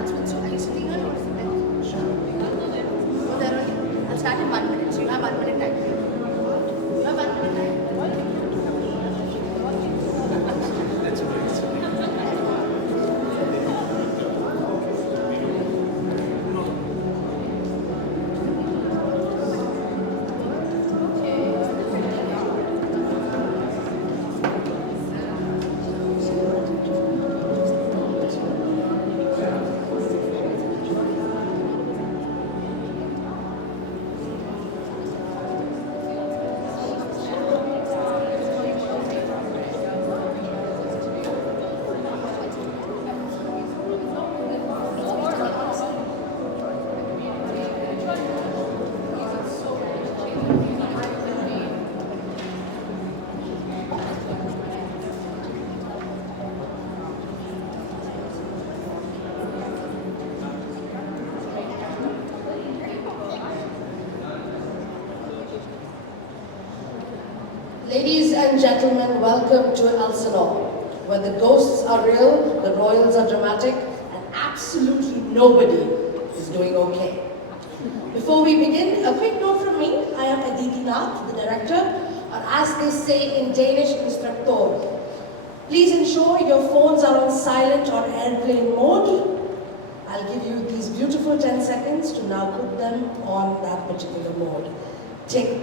announcements. So are you sitting here or is it there? Sure. Oh, there are. I'll start in 1 minute. So you have 1 minute time. You have 1 minute time. That's okay. Ladies and gentlemen, welcome to Elsinore, where the ghosts are real, the royals are dramatic, and absolutely nobody is doing okay. Before we begin, a quick note from me. I am Aditi Nath, the director, or as they say in Danish, instructor. Please ensure your phones are on silent or airplane mode. I'll give you these beautiful 10 seconds to now put them on that particular mode. Tick,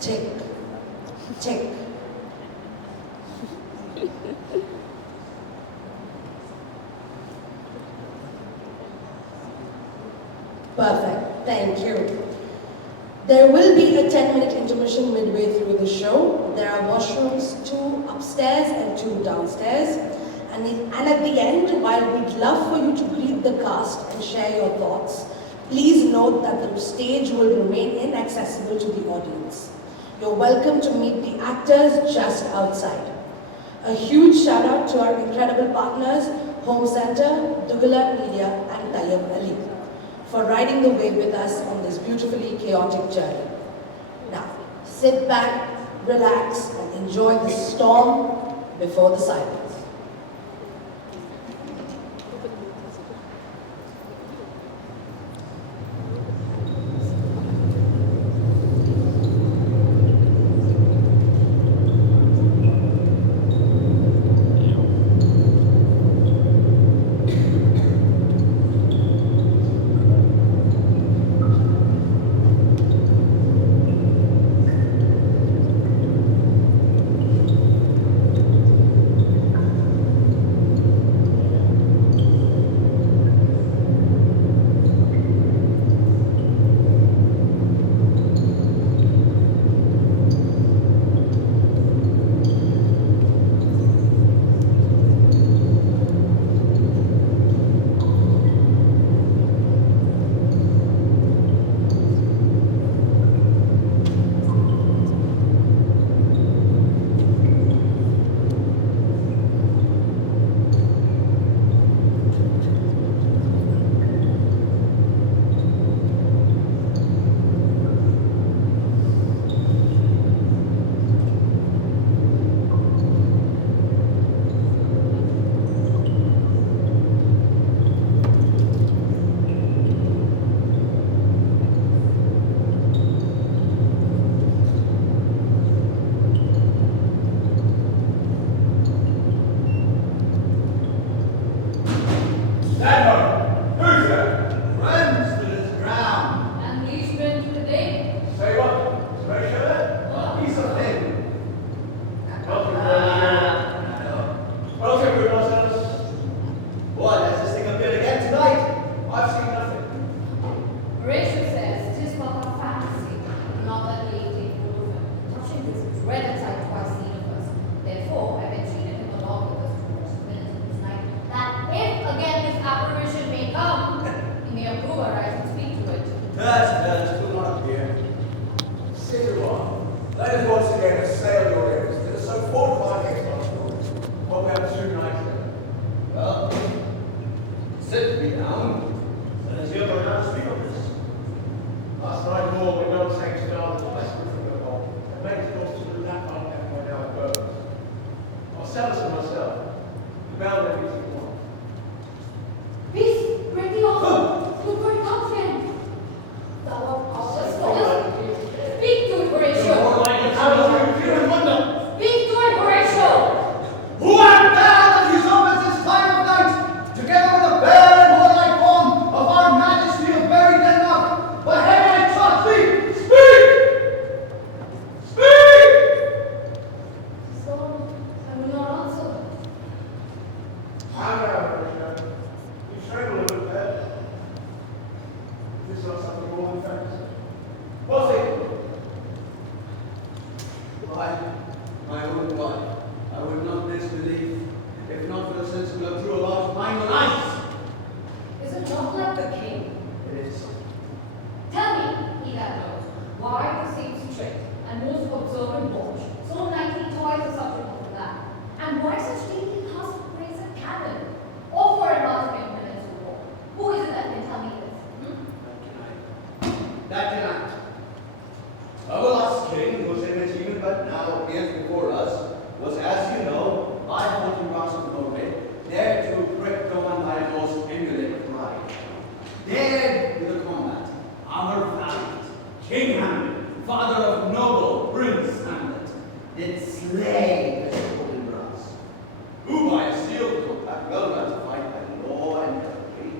tick, tick. Perfect, thank you. There will be a 10-minute intermission midway through the show. There are washrooms, 2 upstairs and 2 downstairs. And at the end, while we'd love for you to greet the cast and share your thoughts, please note that the stage will remain inaccessible to the audience. You're welcome to meet the actors just outside. A huge shout out to our incredible partners, Home Center, Durand Media, and Tayyab Ali, for riding the wave with us on this beautifully chaotic journey. Now, sit back, relax, and enjoy the storm before the silence. Peace. You tremble a little bit. Is this not something more than fantasy? What's it? My own wife. I would not disbelieve, if not for the sensible of true large mind on ice. Is it not like the king? It is. Tell me, he that knows, why the same strict and most observant watch, so nightly toys the subject of the land, and why such daily cast of praise and cannon, or for an art of impudence or war? Who is it that can tell me this? That cannot. Our last king, whose image even but now appears before us, was, as you know, by Cross Bronx of Norway, dared to prick command by most emulated pride. Dared with the combat, our valiant King Hamlet, father of noble Prince Hamlet, did slay the golden brass, who by a sealed compact well ratified by law and country,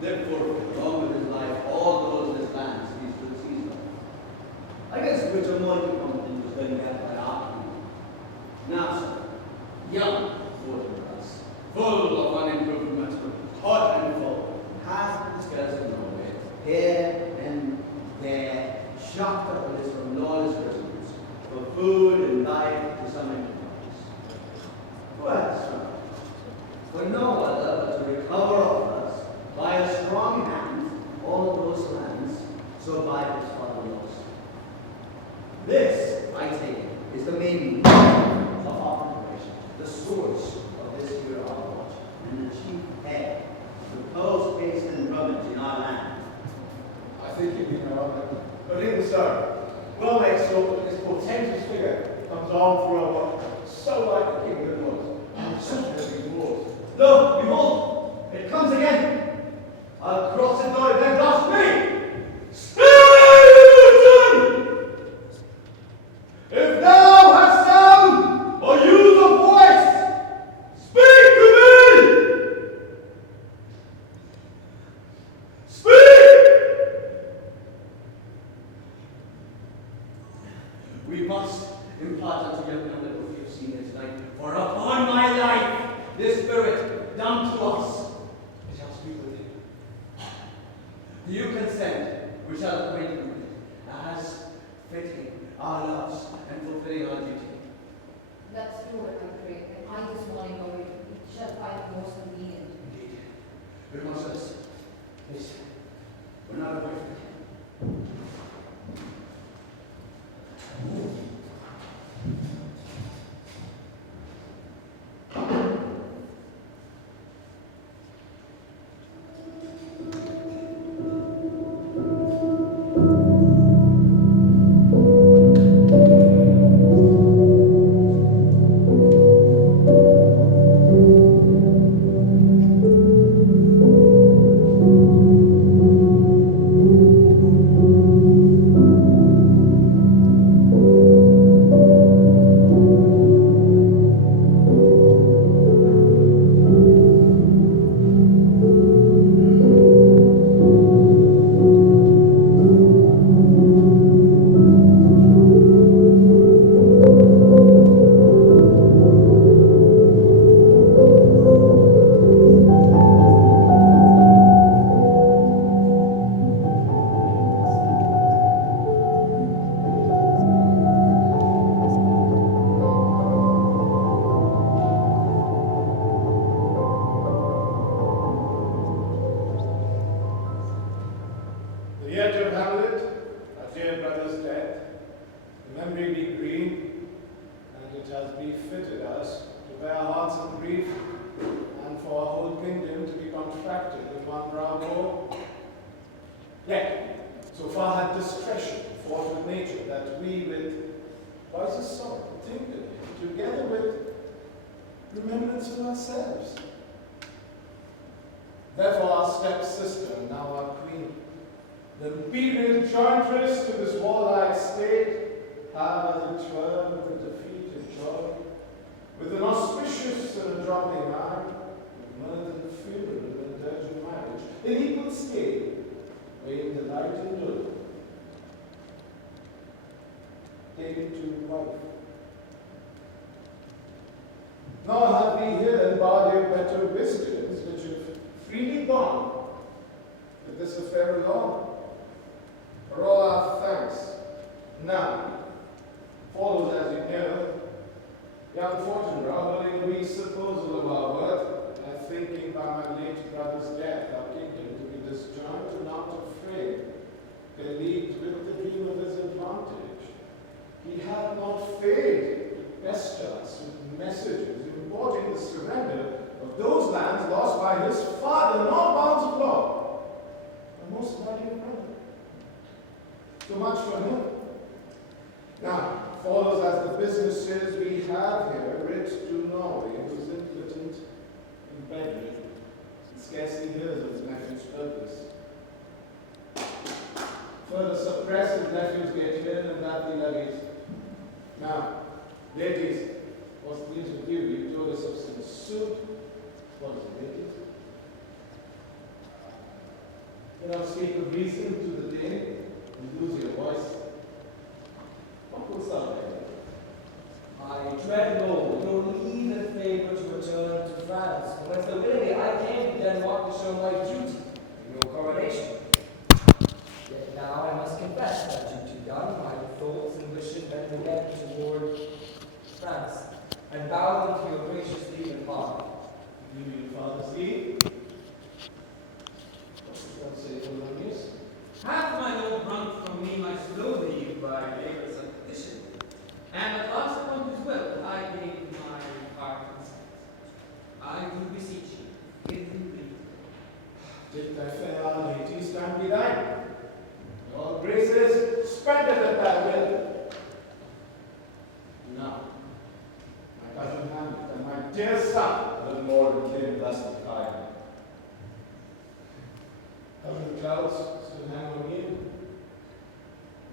did forfeit along with his life all those his lands he stood seized of. Against which a mighty company was then met by our king. Now, sir, young golden brass, full of unimproved metal, hot and full, has the skirts of Norway, here and there, shocked up with this from lawless prisoners, for food and life to some enterprise. Well, sir, for no other but to recover of us, by a strong hand, all those lands, so by his father lost. This, I take it, is the main meaning of our preparation, the source of this here our watch, and the chief head of the post-haste and rummage in our land. I think you mean our but in the sir, well they saw that this portentous figure comes on through a watch, so like the king that was, and such as he was. Lo, behold, it comes again. I'll cross it though it then blast me. Stay, if thou hast sound or use of voice, speak to me! Speak! We must impart unto young Hamlet what we have seen here tonight, for upon my life, this spirit, dumb to us, it shall speak with him. Do you consent? We shall acquaint him with it, as fitting our loves and fulfilling our duty. Let's do it, I pray, and I this morning go it shall find it most convenient. Indeed. Because us, please, we're not away from it. Nor have we here in body better wisdoms which have freely gone with this affair alone. For all our thanks, now follows, as you know, the unfortunate, rather weak supposal of our worth, and thinking by my late brother's death, our kingdom to be disjoined and not afraid, believed with the dream of his advantage. He had not failed to pester us with messages importing the surrender of those lands lost by his father in all bounds of law. A most valiant brother. So much for him. Now, follows as the businesses we have here, writ to Norway, who's impotent and bedridden, and scarcely hears of his nephew's purpose. Further suppress his nephew's get in, and that be levied. Now, ladies, what's the interview? You told us of some soup. What is it, ladies? You don't speak of reason to the day and lose your voice. What will stop there? I dread no leave and favor to return to France, whence the willingly I came to Denmark to show my duty in your coronation. Yet now I must confess that duty done, my thoughts and wishes bend again toward France, and bow them to your gracious leave and pardon. You mean Father's leave? What's it going to say for the news? Hath my lord wrung from me my slow leave by labours and petition, and at last upon his will I gave my heart consent. I do beseech you, give him leave. Did thy fair lady stand be thine? All graces spendeth at thy will. Now, my cousin Hamlet and my dear son, The Lord kin less than kind. heaven clouds still hang on you.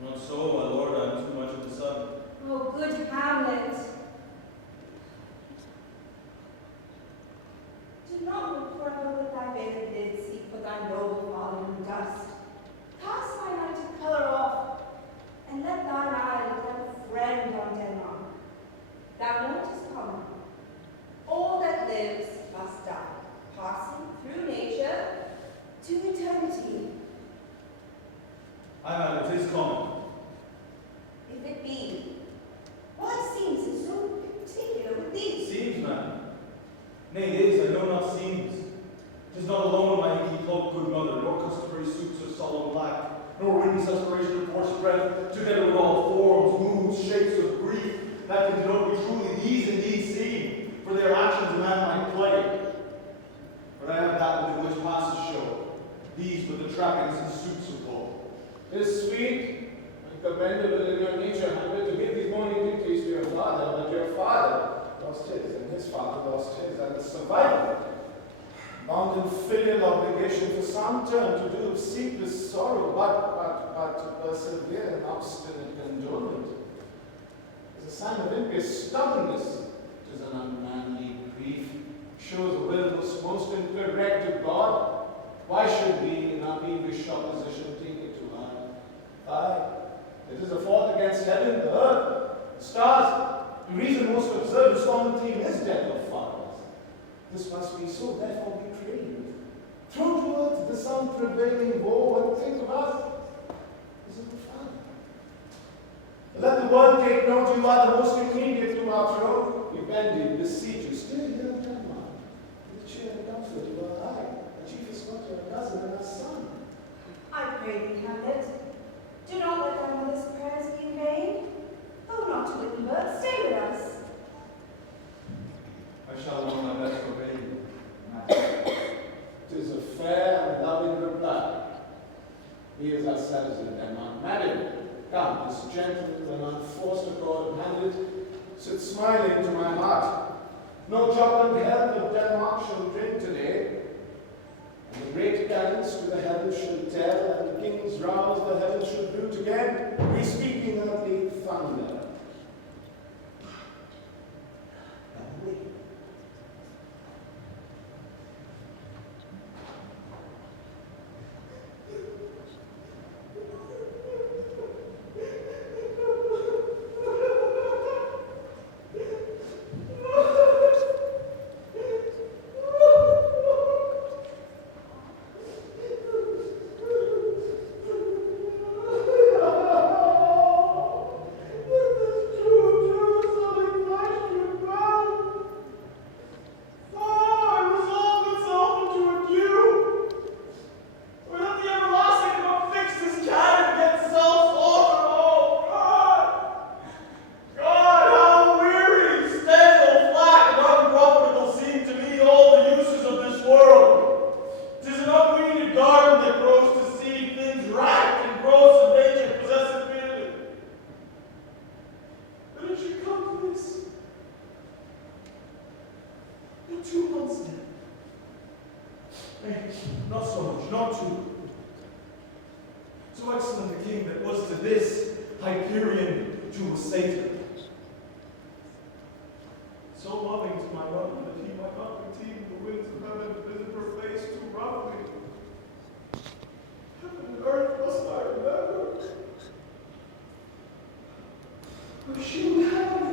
Not so, my lord, I am too much of the sun. Oh, good Hamlet. Do not look forever with thy veiled lid, seek for thy noble father in dust. Cast thy nighted colour off, and let thine eye look like a friend on Denmark. Thou knowest common. All that lives must die, passing through nature to eternity. I know it is common. If it be, why seems it so particular with thee? Seems, man. Nay, days, I know not seems. 'Tis not alone my inky cloak, good mother, nor customary suits of solemn black, nor windy suspiration of forced breath, together with all forms, moods, shapes of grief, that can denote me truly these indeed seem, for their actions a man might play. But I have that with which masses show, these with the trappings and suits of woe. It is sweet and commendable in your nature, Hamlet, to give these morning duties to your father, but your father lost his, and his father lost his, and the survivor, bound in filial obligation for some turn to do ceaseless sorrow, but to persevere in obstinate condolence, is a sign of impious stubbornness. It is an unmanly grief, shows a will most incorrect to God. Why should we, in our peevish opposition, take it to heart? Aye, it is a fault against heaven, the earth, the stars. The reason most observed this common theme is death of fathers. This must be so, therefore we crave. Throw towards the sun prevailing woe, and think of us as of the Father. Let the world take note, you are the most immediate to our throne. We bend you, beseech you, stay here in Denmark. With cheer and comfort, you are I, the chiefest not your cousin and our son. I pray thee, Hamlet, do not let thy mother's prayers be in vain. Go not to Wittenberg, stay with us. I shall do my best to obey you. It is a fair and loving reply. He is ourselves in Denmark. Madam, come, this gentle and unforced accord of Hamlet sits smiling to my heart. No chocolate health of Denmark shall drink today, and the great talents to the heavens should tell, and the kings rouse the heavens should root again, bespeaking earthly thunder. And wait. Not so much, not two. So excellent a king that was to this Hyperion to a Satan. So loving to my mother that he might not redeem the winds of heaven to visit her face too roughly. Heaven and earth must I remember. But she would have me,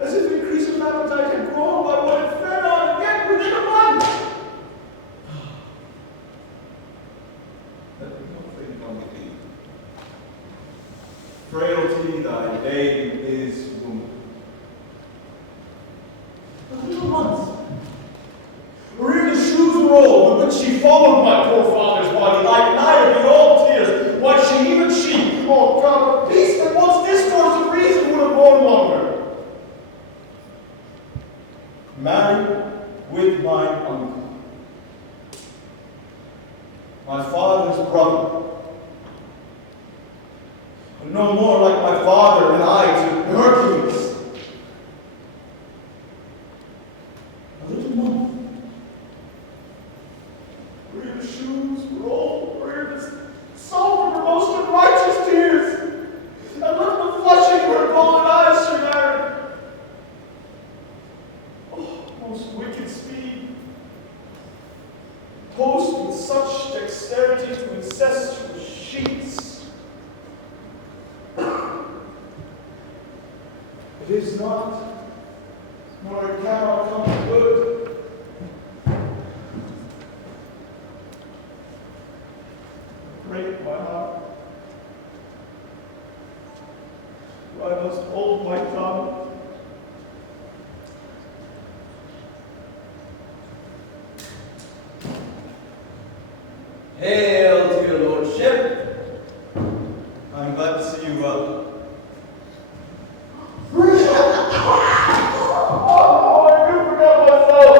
as if increase of appetite had grown by what it fed on, and yet within a month. Let me not think on thee. Frailty, thy babe is woman. A little month. Wherein the shoes rolled with which she followed my poor father's body, like night in all tears, why even she, oh God, a peace that once discourse of reason would have borne longer. Married with my uncle, my father's brother, but no more like my father and I to Hercules. A little month. Where the shoes roll, where the salt of her most unrighteous tears, and let the flushing of her golden eyes she married. Oh, most wicked speed. Post with such dexterity to incestuous sheets. It is not, nor it cannot come to good. Break my heart. I must hold my tongue. Hail to your lordship. I'm glad to see you well. Oh, I do forget myself.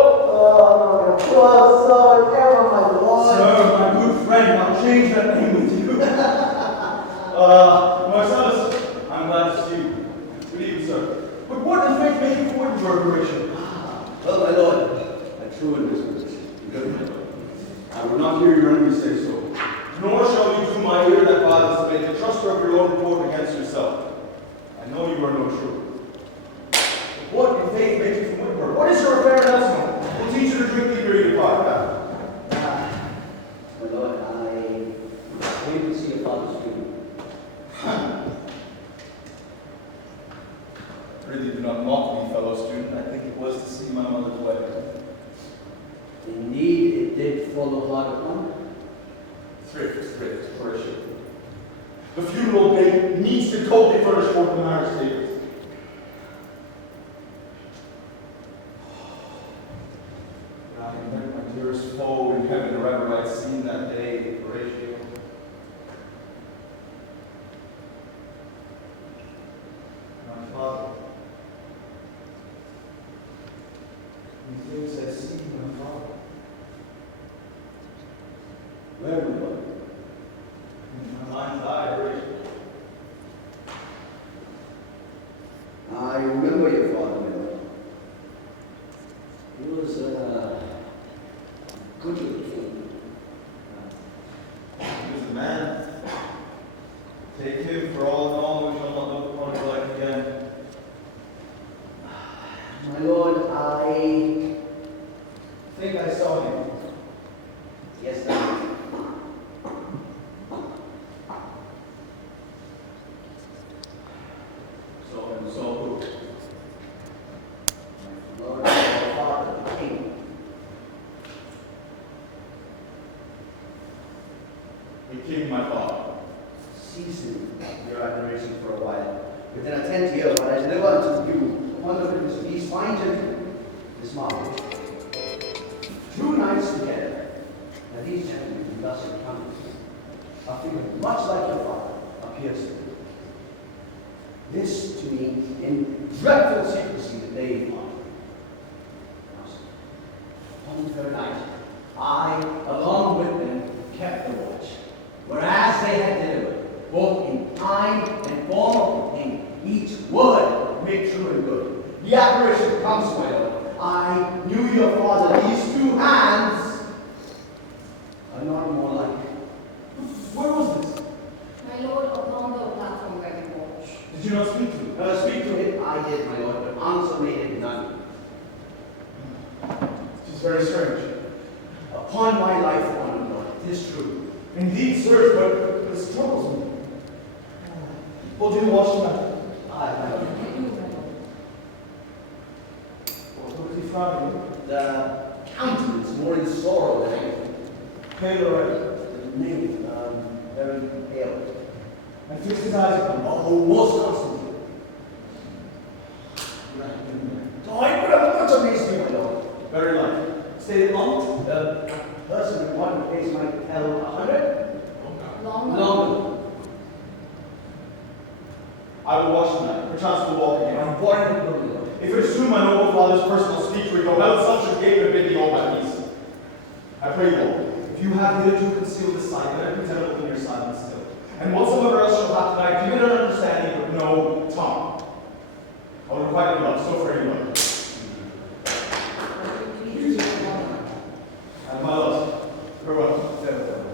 Sir, my good friend, I'll change that name with you. Marcellus, I'm glad to see you. Good evening, sir. But what is making for your preparation? Well, my lord, a true indiscretion. Good my lord. I would not hear your enemy say so. Nor shall you do my ear that violence to make a truster of your own report against yourself. I know you are no true. What in faith makes you from Whitburn? What is your affair in Elsinore? We'll teach you to drink the ingredient part. My lord, I came to see a father's funeral. Really do not mock me, fellow student. I think it was to see my mother's wedding. Indeed, it did follow hard upon her. Thrift, for a ship. The funeral day needs to go be furnished for the marriage tables. I met my dearest foe in heaven, or ever I'd seen that day, Horatio. My father. Methinks I see my father. Where, my lord? In my mind's eye, Horatio. I remember your father, my lord. He was a good little king. He was a man. Take him for all in all, we shall not look upon his life again. My lord, I think I saw him. Yes, sir. Saw him, saw who? Lord, our father, the king. The king, my father. Ceasing your admiration for a while. Within a 10th year, what I deliver unto you, upon the witness of these fine gentlemen, this marriage. 2 nights together, and these gentlemen who thus encountered a figure much like your father appears to me. This to me in dreadful secrecy the day of mine. On the 3rd night, I, along with them, kept the watch, whereas they had delivered, both in time and form of the thing, each word made true and good. The apparition comes, my lord. I knew your father, these 2 hands very strange. Upon my life, honor, Lord, it is true. Indeed, sirs, but this troubles me. Well, do you wash tonight? I What is he frowning? the countenance more in sorrow than anything. Pale already. The name, very pale. And fix his eyes upon you. Oh, most constantly. Oh, I would have much amazed you, my lord. Very likely. Stayed long? The person in one case might tell 100. Long. I will wash tonight. Perchance will walk again. I'm born in the Lord. If it is true my noble father's personal speech will go out, some should gain and bid me all my peace. I pray you all, if you have hitherto concealed this sign, let it be tenable in your silence still. And whatsoever else shall have tonight, give it an understanding, but no tongue. I will requite your love, so fare you well. And my love, farewell. Farewell.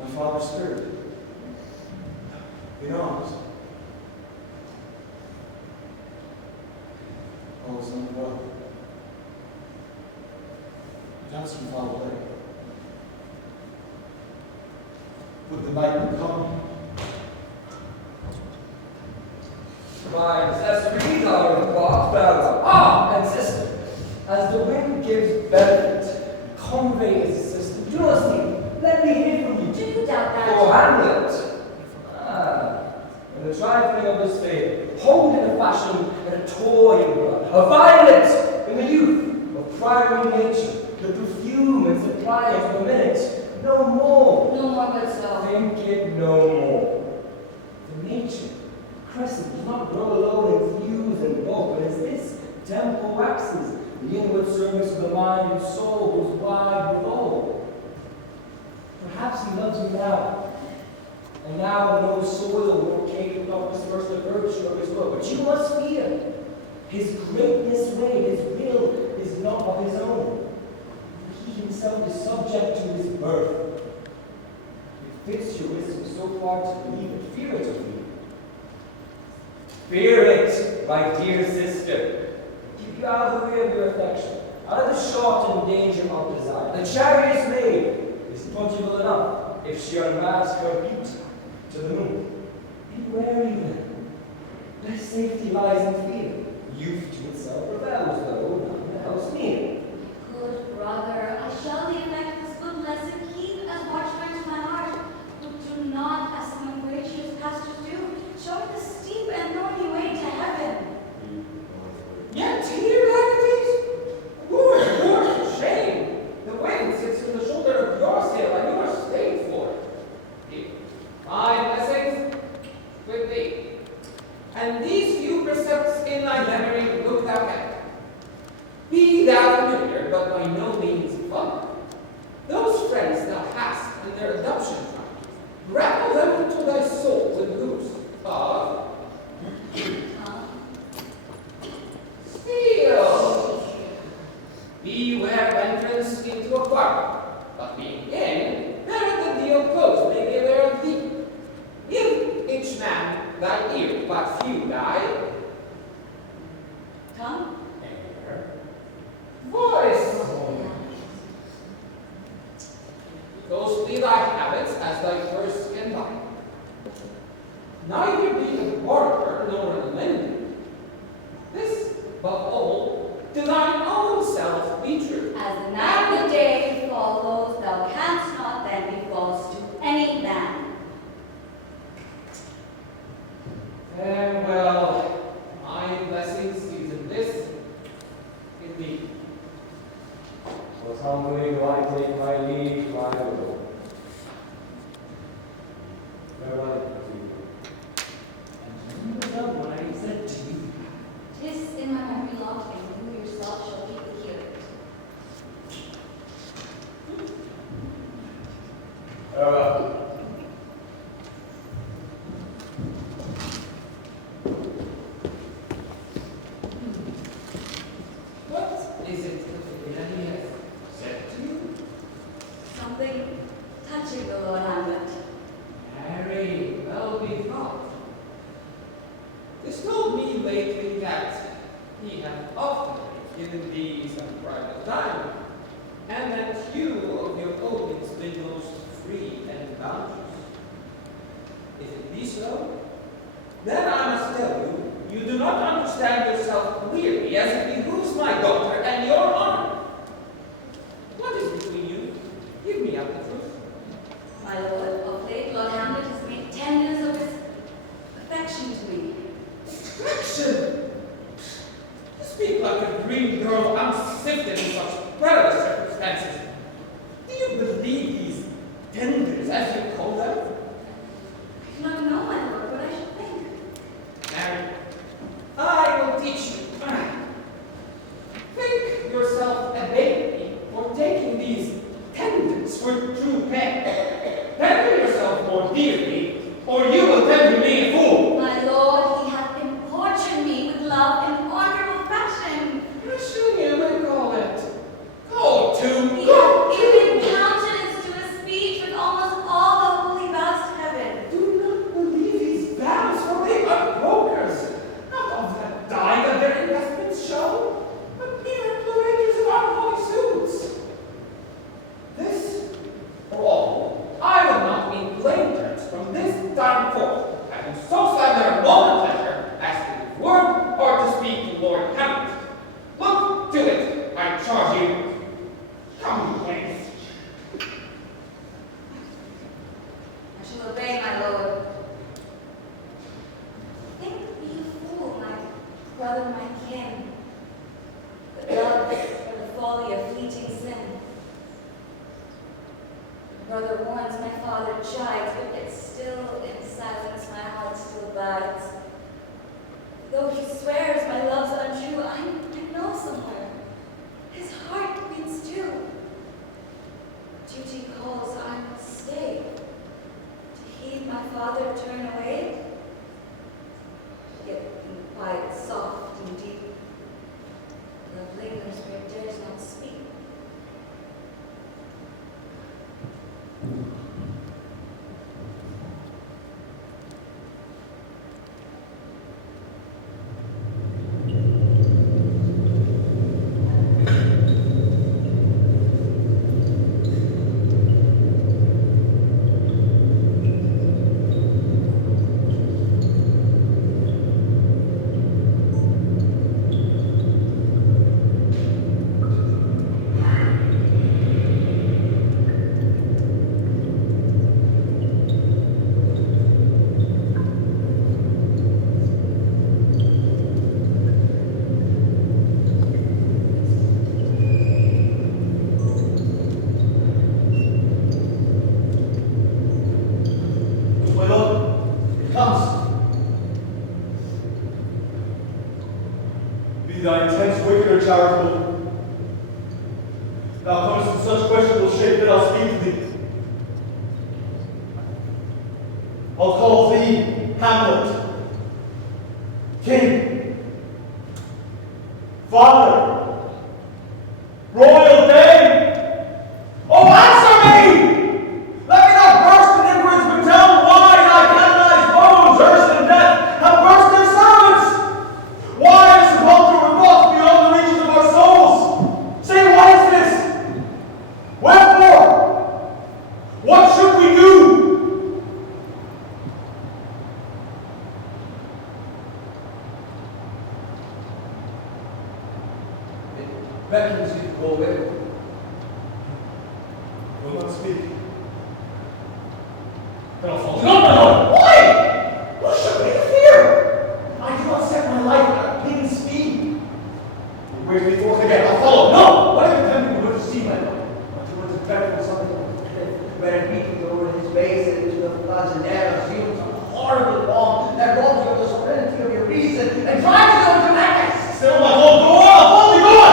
My father's spirit. In arms. All is not well. It has some foul play. Would the night come? My accessories are in box, and sister. As the wind gives benefit, convey is assistant. Do not sleep. Let me hear from you. Do you doubt that? For Hamlet. In the trifling of this fable, hold in a fashion and a toy in blood, a violet in the youth, of primary nature, the perfume and supply it to a minute. No more. No more but so. Think it no more. The nature, crescent, does not grow alone in fuse and bulk, but as this temple waxes, the inward service of the mind and soul goes wide withal. Perhaps he loves you now, and now no soil nor cake will not disperse the virtue of his will. But you must fear. His greatness way, his will is not of his own. He himself is subject to his birth. It fits your wisdom so far to believe it. Fear it, Ophelia. Fear it, my dear sister. Keep you out of the way of your affection, out of the short and danger of desire. The chariot's maid is plentiful enough if she unmasks her beauty to the moon. Be wary then, lest safety lies in fear. Youth to itself rebels, though none else near. Good brother, I shall the effect this good lesson keep as watchman to my heart, but do not, as some ungracious pastors do, show it the steep and thorny way to heaven. Yet here, Aditi, Lord, shame. The wind sits in the shoulder of your sail, and you are stayed for it. Here, my blessings with thee. And these few precepts in thy memory look thou at. Be thou familiar, but by no means fun. Those friends thou hast in their adoption time, grapple them into thy soul with loose of steel. Beware of entrance into a quarrel, but being in, there the deal close may be aware of thee. Give each man thy ear, but few thy Tongue? voice. Those be thy habits as thy purse can buy. Neither be a borrower nor a lender. This, above all, to thine own self be true. As the night and the day follows, thou canst not then be false to any man. Farewell, my blessings season this in thee. Most humbly do I take my leave, my Lord. Farewell to you. And remember that what I said to you. 'Tis in my memory locked, and you yourself shall keep the key of it. Farewell. he hath often given thee some private time, and that you of your own been most free and bounteous. If it be so, then I must tell you, you do not understand yourself clearly as it behooves my daughter and your honor. What is between you? Give me out the truth. My lord, of late Lord Hamlet has made tenders of his affection to me. Affection! You speak like a green girl unsifted in such perilous circumstances. Do you believe these tenders, as you call them? I do not know, my lord, what I should think. Mary, I will teach you. Think yourself a baby for taking these tenders for true pay. Tender yourself more dearly, or you will tender me a fool. My lord, he hath importuned me with love and honorable fashion. Passion, you may call it. Go to He go. hath given countenance to a speech with almost all the holy vows to heaven. Do not believe these vows, for they are brokers, not of that dye that their investments show, but mere implorators of unholy suits. This, for all, I will not mean plain terms from this time forth, having so slander a moment pleasure as to give word or to speak to Lord Hamlet. Look to it, I charge you. Come hence. I shall obey, my lord. Think me a fool, my brother, my kin. But love for the folly of fleeting sin. My brother warns, my father chides, but yet still in silence my heart still bides. Though he swears my love's untrue, I know somewhere his heart beats too. Duty calls, I must stay. To heed my father turn away, yet in quiet, soft and deep, love lingers where it dares not speak. Be thy intents wicked or charitable, thou comest in such questionable shape that I'll speak to thee. I'll call thee Hamlet, King, Father, Royal Dame. Oh, answer me! Let me not burst in ignorance, but tell why thy canonized bones, hearse and death, have burst their servants. Why is sepulchre with thoughts beyond the reaches of our souls? Say, what is this? Wherefore? What should we do? It beckons you to go away. Will not speak. Then I'll fall. No, my lord! Why? What should we fear? I do not set my life at a pin's speed. You wage me forth again. I'll follow. No! What have you done to me to see, my lord? But towards the dreadful something, where it beating over his base and into the floods and air assumes some horrible form that robs you of the serenity of your reason and drives you into madness. Still, my lord, go on! Hold me, go on!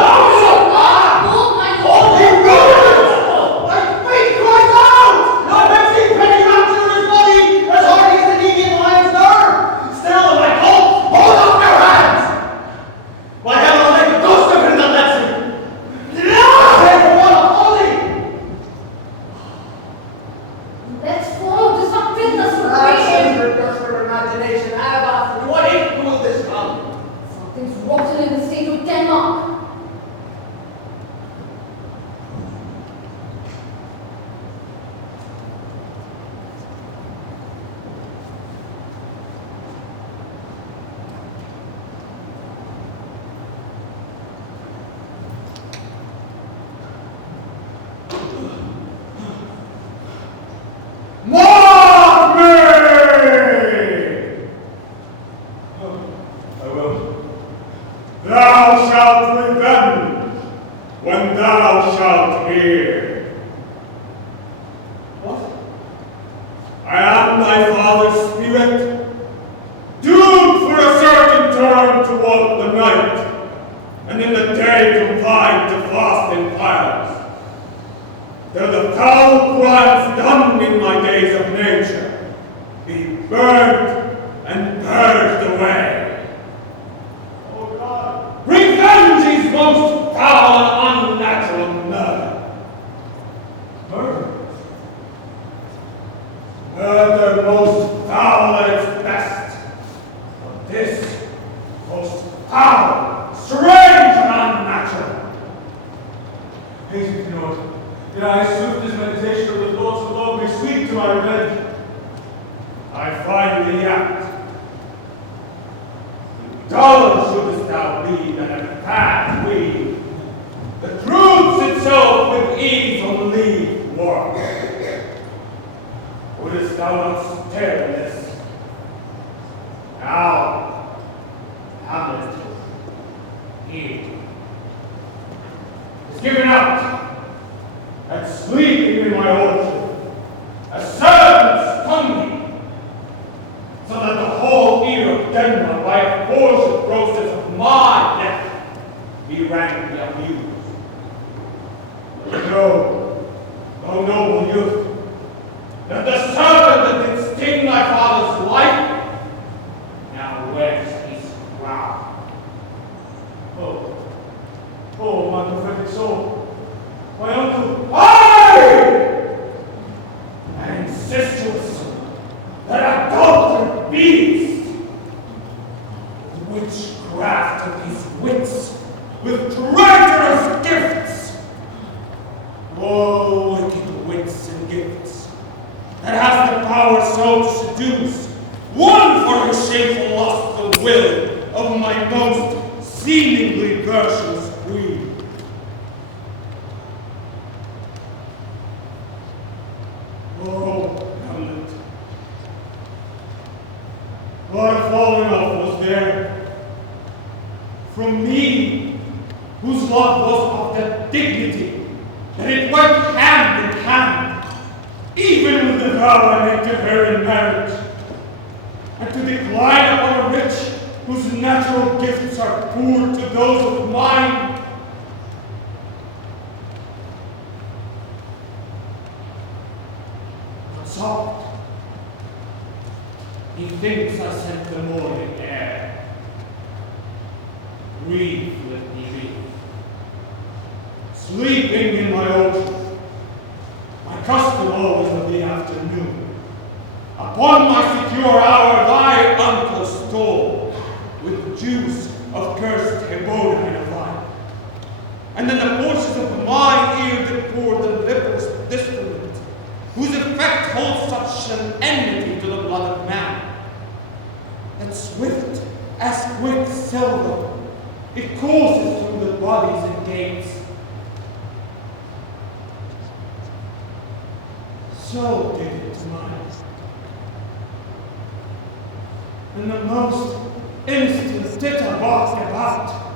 Oh, my Hold me, go on! My faith cries out! Not Betsy penny wrapped in his body, as hard as the deviant lion's nerve! Still, my colt, hold up your hands! By heaven, I'll make a ghost of him that lets him! Take for one of folly! Let's follow to some business for Actions creation. request for imagination have after what aid will this come? Things rotten in the state of Denmark. Mark me! I will. Thou shalt revenge when thou shalt hear. What? I am thy father's spirit, doomed for a certain term to walk the night, and in the day confined to vast empires. Till the foul crimes done in my days of nature be burned and purged away. Oh God! Revenge is most foul and unnatural murder. Murder? Murder most foul at its best. But this most foul, strange and unnatural. Hasten to know it. Did I swift as meditation of the thoughts of love be sweet to my revenge? I find thee apt. Dull shouldst thou be that have had we. The truths itself with ease on leave work. Wouldst thou not stare at this? Now, Hamlet, he is given out. And sleeping in my orchard, a servant stung me, so that the whole ear of Denmark, by a forced process of my death, be rankly abused. But know, O noble youth, that the servant that did sting thy father's life now wears his crown. Oh, my prophetic soul. My uncle, an incestuous, that adulterate beast, witchcraft of his wits, with traitorous gifts. Oh, wicked wits and gifts, that has the power so to seduce, one for his shameful lust the will of my most seemingly virtuous queen. Oh, Hamlet. What a falling off was there from me, whose love was of that dignity that it went hand in hand, even with the vow I made to her in marriage, and to decline upon a rich whose natural gifts are poor to those of mine. Soft. Methinks I scent the morning air. Breathe, let me be. Sleeping in my orchard, my custom always of the afternoon. Upon my secure hour, thy uncle stole with juice of cursed Hebonine vine. And then the portions of my ear did pour the liberous distillate, whose effect holds such an enmity to the blood of man, that swift as quicksilver it courses through the bodies and gates. So did it mine. And the most instant did I walk about,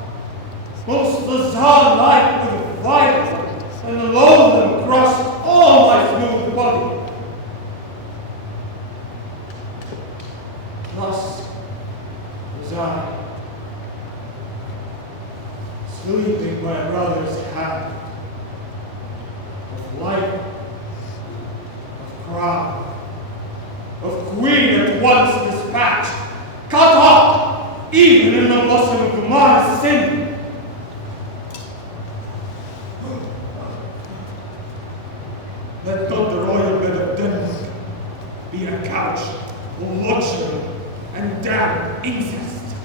most Lazar-like with violence, and loathing crushed all my smooth body. Thus was I, sleeping my brother's hand, of life, of crown, of queen at once dispatched, cut off, even in the bosom of my sin. Let not the royal bed of Denmark be a couch of luxury and damn incest.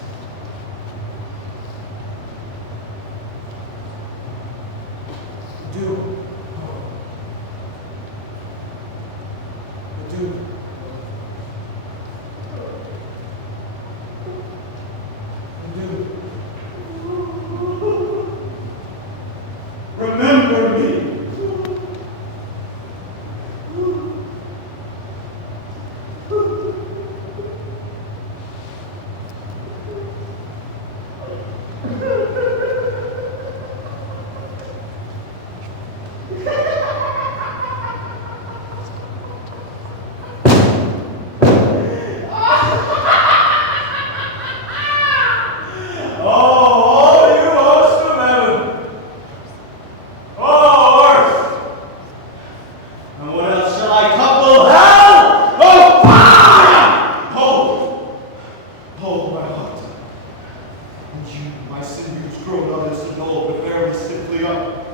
thrown others to know, but bear me simply up.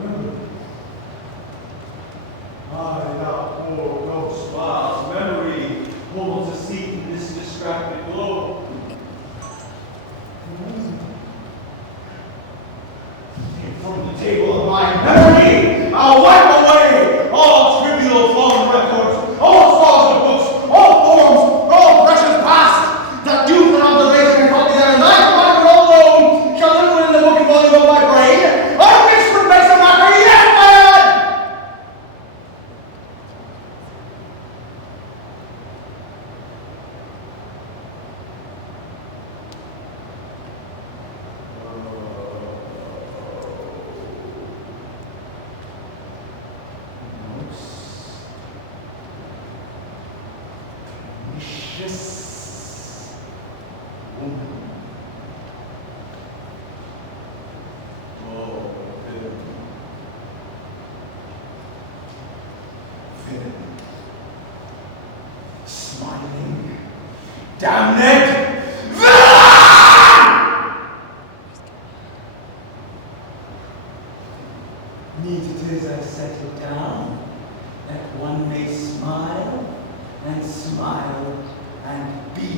Remember, thou poor ghost, whilst memory holds a seat in this distracted globe. From the table of my memory, I'll wipe away all trivial fallen records, all scrawls of books, all forms, all precious past, that youth and observation taught me that life of my alone shall live in the booking volume of my brain, unmixed with base of matter, yes, man! Delicious woman. Oh, villain. Villain. Smiling. Damned. Villain! Neat it is I set it down, that one may smile and be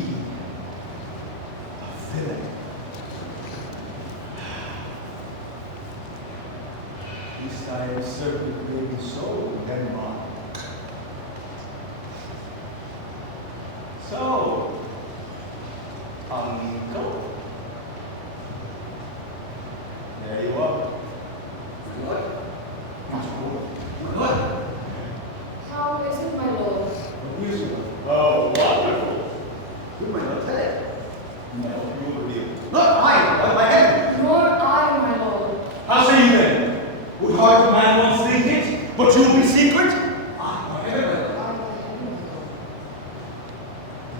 a villain. At least I am certain it may be so, Denmark. So, amigo. There you are. Good. Not good. Good. How is it, my lord? Musical. Oh, wonderful. Who might not tell it? No, you will reveal. Look, my head. Nor I, my lord. How say you then? Would heart of man once think it, but you'll be secret?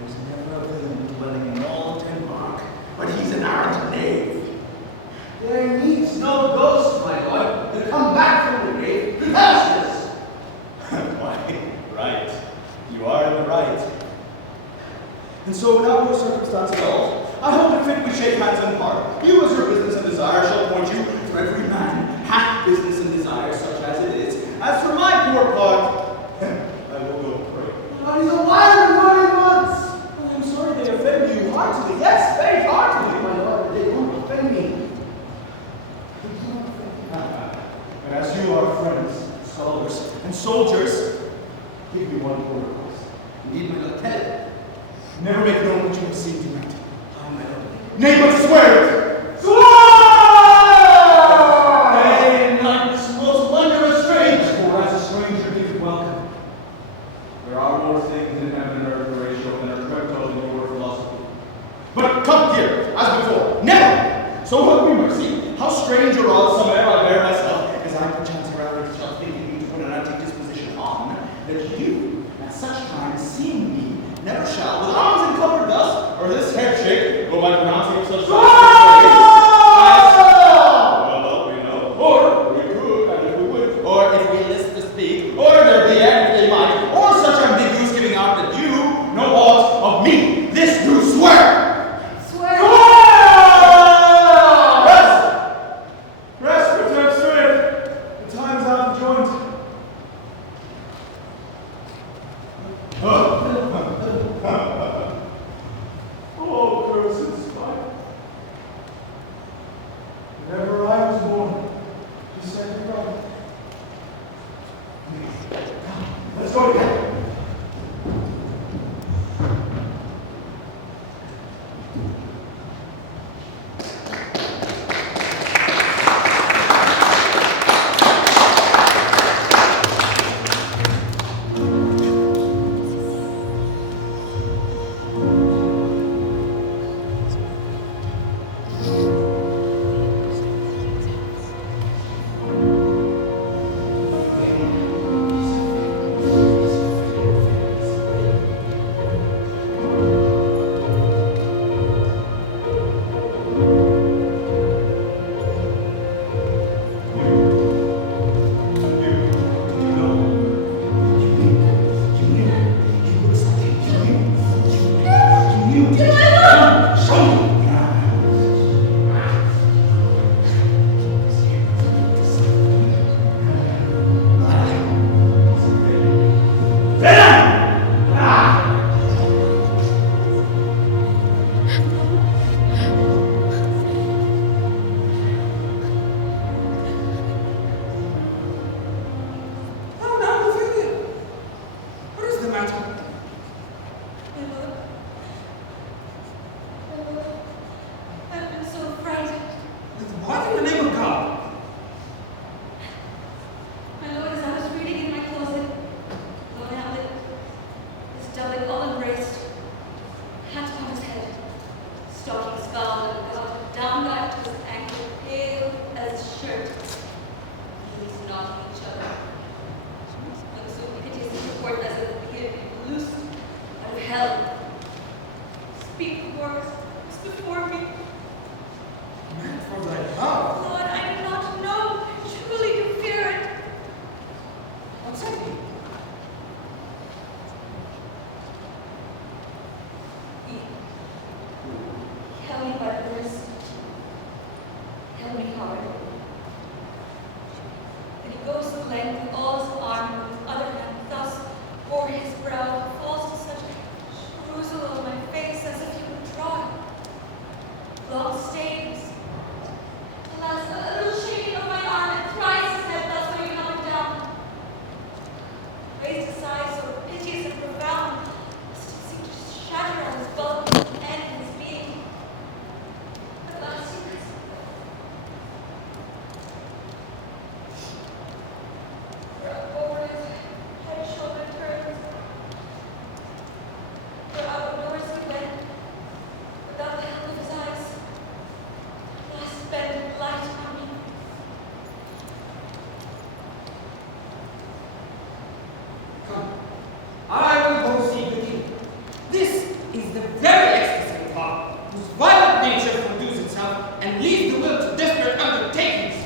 There's never a villain dwelling in all Denmark, but he's an arrant knave. There needs no ghost, my lord, to come back from the grave to tell us this. Why, right. You are in the right. And so, without more circumstance at all, I hold it fit we shake hands and part. You, as your business and desire, shall point you, for every man hath business and desire, such as it is. As for my poor part, I will go pray. But he's a wild and running once. Oh, I'm sorry they offend you heartily. Yes, very heartily. My lord, they won't offend me. And as you are friends, scholars, and soldiers, give me one poor request. Indeed, my lord, tell it. Never make known what you have seen tonight. Ah, my lord. Nay, but swear it! Swear! Nay, not this most wondrous strange, for as a stranger give welcome. There are more things in heaven and earth, Horatio, than are crept out in your philosophy. But come here, as before, never! So help me mercy, how strange or odd some'er I bear myself, as I perchance hereafter shall think me to put an antique disposition on, that you, at such times, seeing me, never shall, with arms encumbered thus, or this head shake, go by pronouncing such well, we know, or we could, and if we would, or if we list to speak, or there be, and if they might, or such ambiguous giving out that you know aught of me, this do swear! Swear! Rest! Rest, speak the words before me. Man, for thy love. Lord, I do not know. Truly you fear it. What's that mean? He held me by the wrist, held me hard. Then he goes the length with all his arm, with his other hand thus o'er his brow, falls to such a perusal of my face as if he would draw it. Long stains. Alas, a little shaking of my arm, and thrice his head thus going up and down. Raised his eyes so piteous and profound, as to seem to shatter on his bulk and his being. At last he was over his head, shoulder turns. For out of doors he went, without the help of his eyes. At last bent light on me. Come, I will go see the king. This is the very ecstasy of heart, whose violent nature subdues itself and leads the will to desperate undertakings.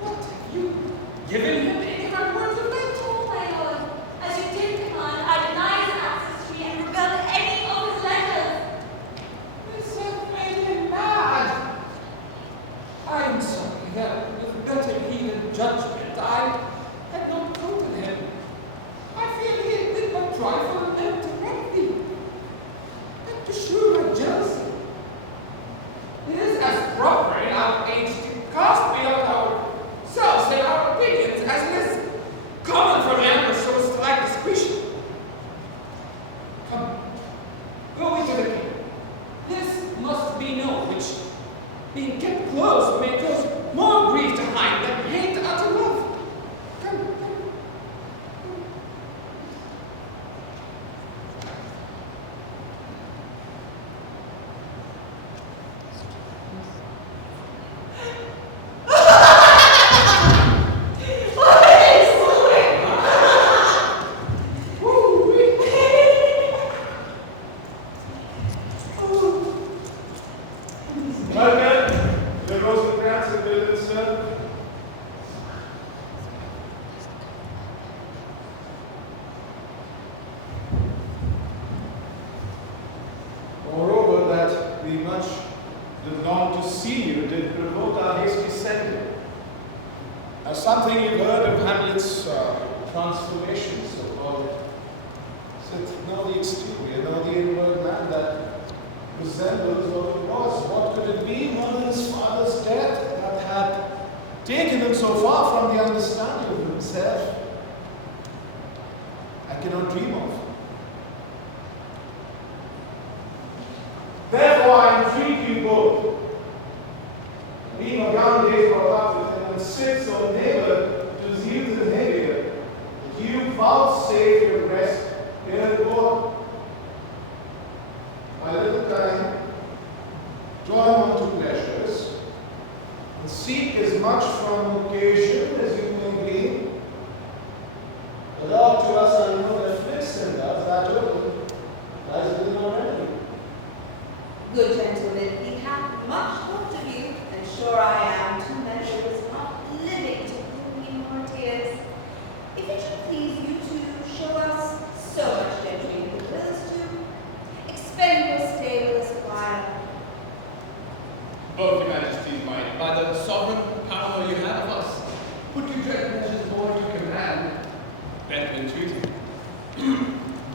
What have you given him any hard words of late? Oh, my lord, as you did command, I deny his access to me and rebel any of his letters. This has made him mad. I am sorry that with better heathen judgment I had not told him. I feel he did not trifle and direct thee, and to shew my jealousy. It is as proper in our age to cast beyond ourselves and our opinions as it is common for men to show slight discretion. Come, go into the king. This must be known, which, being kept close, may cause more grief to hide than hate to utter love. Come, come. Welcome, the Rosencrantz and Guildenstern. Moreover, that we much did long to see you did provoke our hasty sending. As something you've heard of Hamlet's transformation, so-called, sit know the exterior, know the inward man that resembles what it was. What could it be more than his father's death that had taken him so far from the understanding of himself? I cannot dream of. Therefore, I entreat you both, being of young days brought up with him, and sit so neighbor to his youth and heavier, that you vouchsafe your rest here at board. My little time, join unto pleasures, and seek as much from occasion as you may be. The Lord to us unknown afflicts and does that open, lies within our remedy. Good gentlemen, we have much hoped of you, and sure I am to measure is not living to whom we more tears. If it should please you to show us so much gentry in the wills to expend your stay with us a while. Both your majesties might, by the sovereign power you have of us, put you dread measures more to command, better entreaty.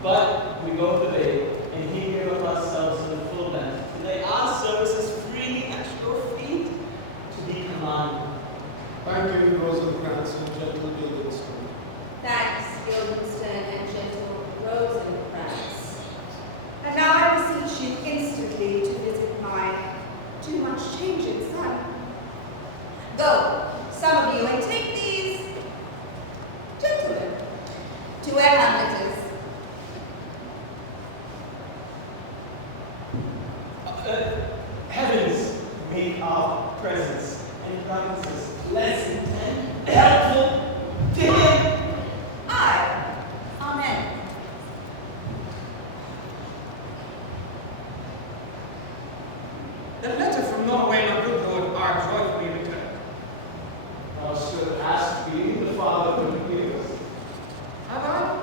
But we both obey, and he gave of ourselves in the full bent, to lay our services freely at your feet, to be commanded. Thank you, Rosencrantz and gentle Guildenstern. Thanks, Guildenstern and gentle Rosencrantz. And now I beseech you instantly to visit my too much changing son. Go, some of you, and take these gentlemen to where Hamlet is. Heavens, make our presence and practices pleasant and helpful to him. Aye. Amen. joyfully return. Thou should ask me, the father of the years. Have I?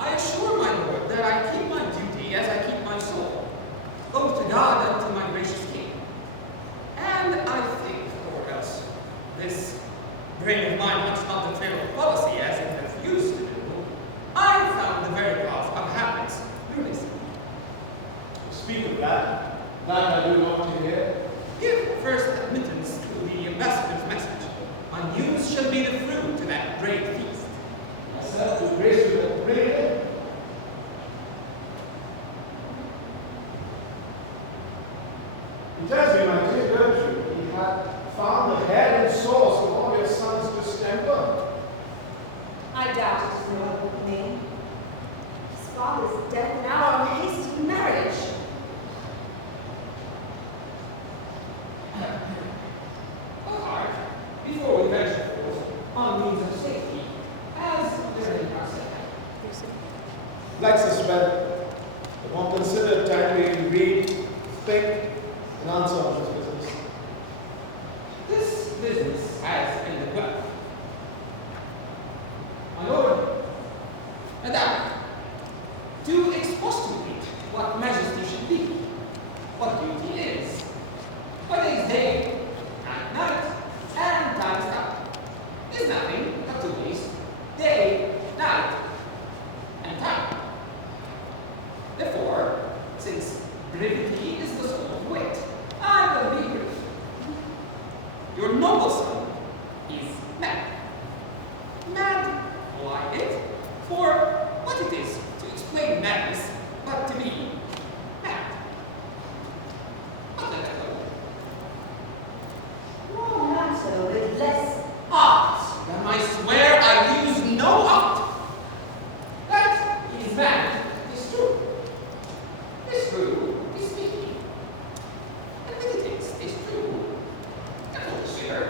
I assure my lord that I keep my duty as I keep my soul, both to God and to my gracious king. And I think, or else, this brain of mine hunts not the trail of policy as it has used to do. I found the very cause of Hamlet's lunacy. Speak of that. That I do want to hear. Give first admittance to the ambassador's message. My news shall be the fruit to that great feast. I said to grace you that bring it. He tells me, my dear Gertrude, he had found the head and source of all your son's distemper. I doubt it is no one but me. His father's death now on hasty marriage. Apart, before we venture forth on means of safety, as there in our said. Like suspect, but one considered timely read, think, and answer on this business. This business has ended well. My lord, Madame, to expostulate what majesty should be, what duty is, what is day and night and time stop, is nothing but to waste day, night, and time. Therefore, since brevity is the soul of wit, I will be brief. Your noble son is mad. Mad, why it? For what it is to explain madness, but to be mad. What the devil? No matter with less Art, then I swear I use no art. That he is mad is true. Is true is speaking. And that it is true. And for sure,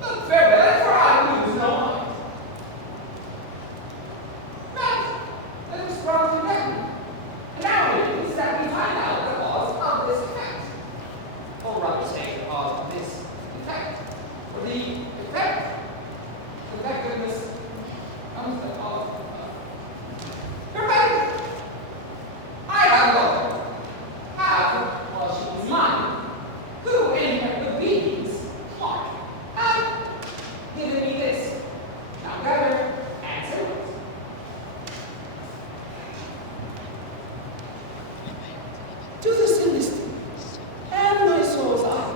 but fair bad, for I use no art. Mad, that is wrong to them. And now it is that we find out the cause of this effect. Or rather say the cause of this effect. For the effect, effectiveness comes the cause of. You're right. I have one. Have, while she is mine, who in her good beings, Mark, have given me this. Now gather, answer it. To the sinister, and my soul's eye,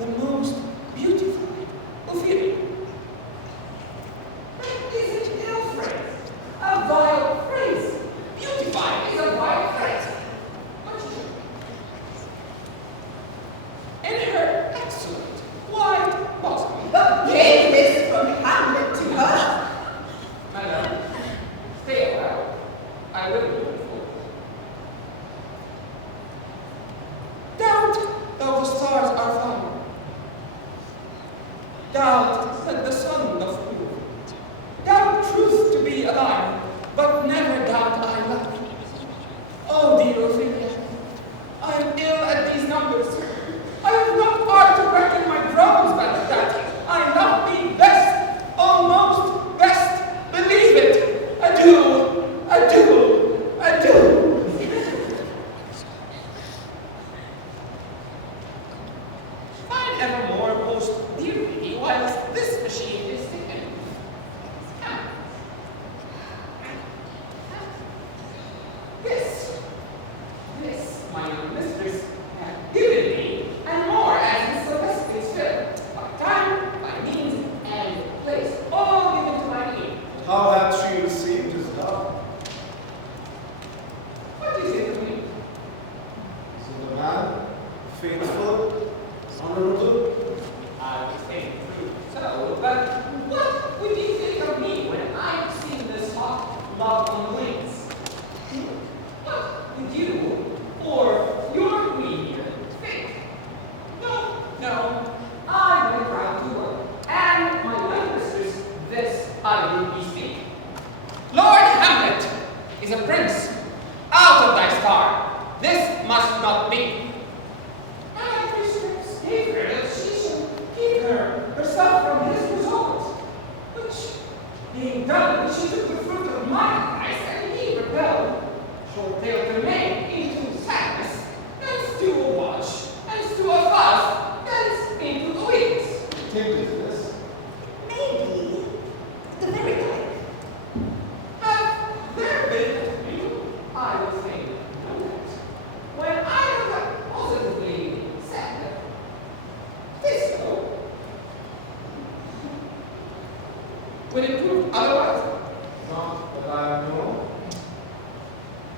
the most beautiful of feeling. That is an ill phrase, a vile phrase. Beautify is a vile phrase. What you should. In her excellent, white bosom. But gave this from Hamlet to her. Madam, stay a while. I will be informed. Doubt though the stars are found. Doubt that the sun doth move. Doubt truth to be alive, but never doubt I love. Oh, dear Ophelia, I am ill at these numbers. I have not far to reckon my drones by that. I love thee best, almost best, believe it. Adieu, adieu, adieu.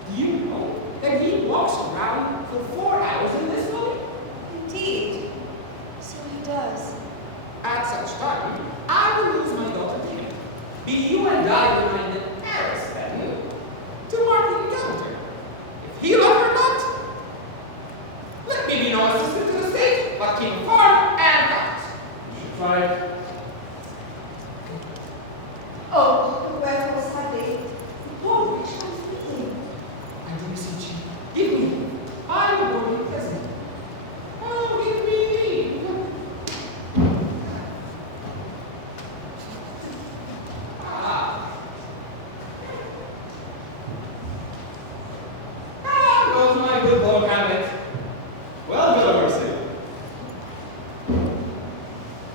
Do you know that he walks around for 4 hours in this way? Indeed. So he does. At such time, I will lose my daughter to him. Be you and I remind the Paris venue to mark the encounter. If he love her not, let me be no assistant to the state, but keep farm and cut. You should try it. Oh, the werewolves have they? Oh, which one's thinking? I do beseech you, give me. I will go to the present. Oh, give me. Ah. Ah, goes my good Lord Hamlet. Well, good mercy.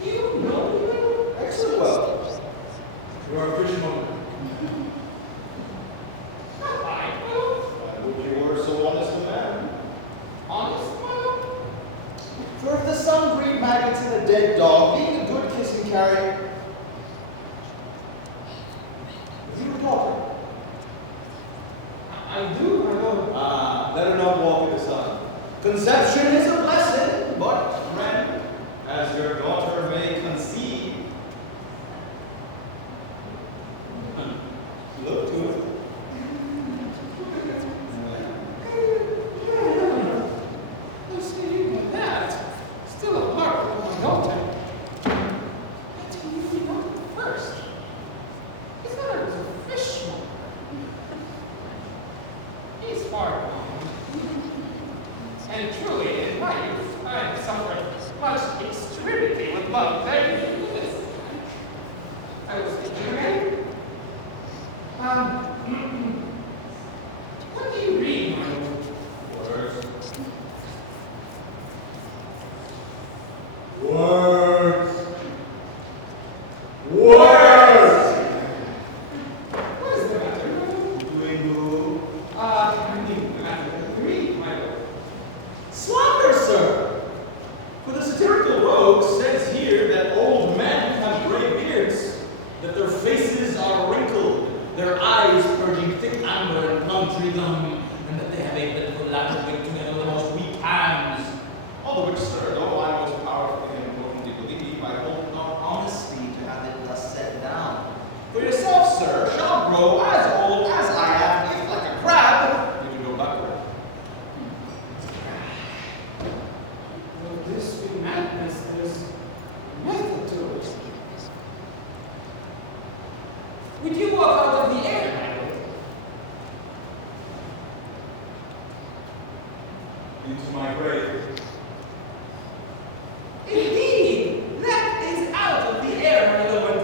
You know him? Excellent well. You are a fisherman. I will. I would you were so honest a man. Honest, well. For if the sun breed maggots in a dead dog, being a good kiss and carry. Have you a daughter? I do, my lord. Ah, let her not walk in the sun. Conception is a blessing, but friend, as your daughter may conceive. Look to it. You say even that. Still a heart of my daughter. But you know first. His mother was a fishman. He's far gone. And truly, in my youth, I have suffered much extremity with love. Very this. I was thinking again. What do you read, my lord? Words. Words. What is the matter, my lord? Doing who? I mean, the matter of the read, my lord. Slander, sir. For the satirical rogue says here that old men have gray beards, that their faces are wrinkled, their eyes purging thick amber and country gum, and that they have a pitiful latter wit together the most weak hands. All the which, sir, though I most powerfully and importantly believe, I hold not honestly to have it thus set down. For yourself, sir, shall grow as old as I am, if like a crab, you can go backward. Will this be madness? There's method to it. Would you walk out of the air, my lord? Into my grave. Indeed, that is out of the air, my lord.